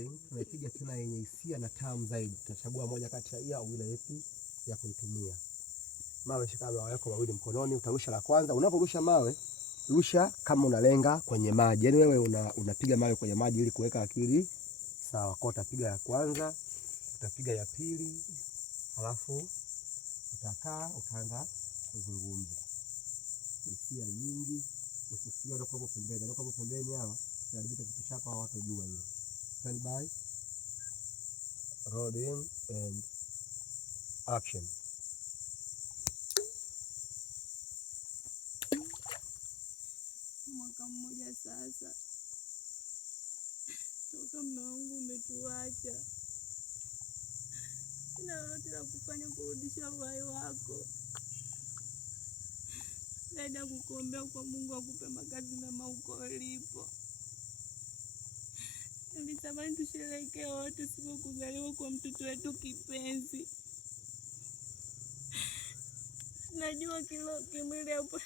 recording tunaipiga tena yenye hisia na tamu zaidi. Tutachagua moja kati ya hii au ile ipi ya kuitumia. Mawe, shika mawe yako mawili mkononi, utarusha la kwanza. Unaporusha mawe, rusha kama unalenga kwenye maji. Yaani wewe unapiga mawe kwenye maji ili kuweka akili sawa. Kwa utapiga ya kwanza, utapiga ya pili, halafu utaanza kuzungumza. Hisia nyingi, usifikirie ndio kwa pembeni. Ndio kwa pembeni hawa, jaribika kitu chako au watojua hiyo. Stand by. Rolling and action. Mwaka mmoja sasa toka mume wangu umetuacha. Sina lolote la kufanya kurudisha uhai wako. Naenda kukuombea kwa Mungu akupe makazi mema huko ulipo. Nilitamani tusherehekee wote siku kuzaliwa kwa mtoto wetu kipenzi. Najua kilo kimwili hapo